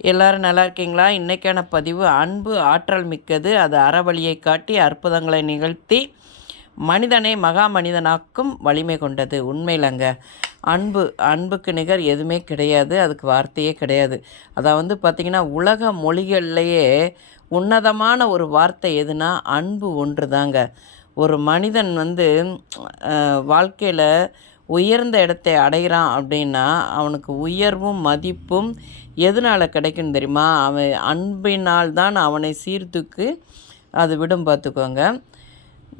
எல்லோரும் நல்லா இருக்கீங்களா? இன்றைக்கான பதிவு அன்பு ஆற்றல் மிக்கது. அது அறவழியை காட்டி அற்புதங்களை நிகழ்த்தி மனிதனை மகா மனிதனாக்கும் வலிமை கொண்டது. உண்மையிலங்க அன்புக்கு நிகர் எதுவுமே கிடையாது. அதுக்கு வார்த்தையே கிடையாது. அதாவது பார்த்திங்கன்னா உலக மொழிகள்லையே உன்னதமான ஒரு வார்த்தை எதுனா அன்பு ஒன்று தாங்க. ஒரு மனிதன் வாழ்க்கையில் உயர்ந்த இடத்தை அடைகிறான் அப்படின்னா அவனுக்கு உயர்வும் மதிப்பும் எதனால் கிடைக்கும் தெரியுமா? அவன் அன்பினால் தான் அவனை சீர்தூக்கு அது விடும். பார்த்துக்கோங்க.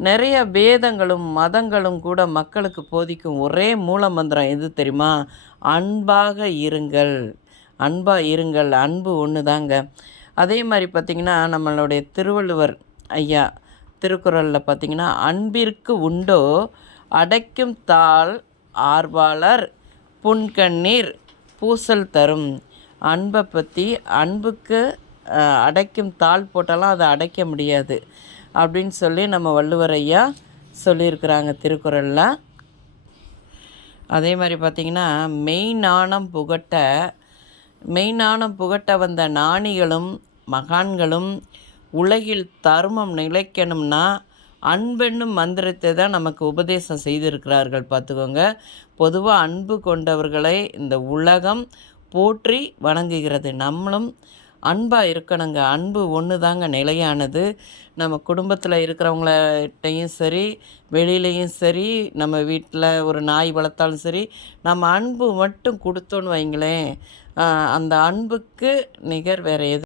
நிறைய வேதங்களும் மதங்களும் கூட மக்களுக்கு போதிக்கும் ஒரே மூல மந்திரம் எது தெரியுமா? அன்பாக இருங்கள், அன்பாக இருங்கள். அன்பு ஒன்று தாங்க. அதே மாதிரி பார்த்திங்கன்னா நம்மளுடைய திருவள்ளுவர் ஐயா திருக்குறளில் பார்த்திங்கன்னா அன்பிற்கு உண்டோ அடைக்கும் தாள் ஆர்வாளர் புன்கண்ணீர் பூசல் தரும். அன்பை பற்றி அன்புக்கு அடைக்கும் தாள் போட்டாலும் அதை அடைக்க முடியாது அப்படின்னு சொல்லி நம்ம வள்ளுவர் ஐயா சொல்லியிருக்கிறாங்க திருக்குறளில். அதே மாதிரி பார்த்திங்கன்னா மெய்நாணம் புகட்ட வந்த ஞானிகளும் மகான்களும் உலகில் தர்மம் நிலைக்கணும்னா அன்பென்னும் மந்திரத்தை தான் நமக்கு உபதேசம் செய்திருக்கிறார்கள். பார்த்துக்கோங்க. பொதுவாக அன்பு கொண்டவர்களை இந்த உலகம் போற்றி வணங்குகிறது. நம்மளும் அன்பாக இருக்கணுங்க. அன்பு ஒன்று தாங்க நிலையானது. நம்ம குடும்பத்தில் இருக்கிறவங்கள்ட்டையும் சரி, வெளியிலையும் சரி, நம்ம வீட்டில் ஒரு நாய் வளர்த்தாலும் சரி, நம்ம அன்பு மட்டும் கொடுத்தோன்னு வைங்களேன், அந்த அன்புக்கு நிகர் வேறு எது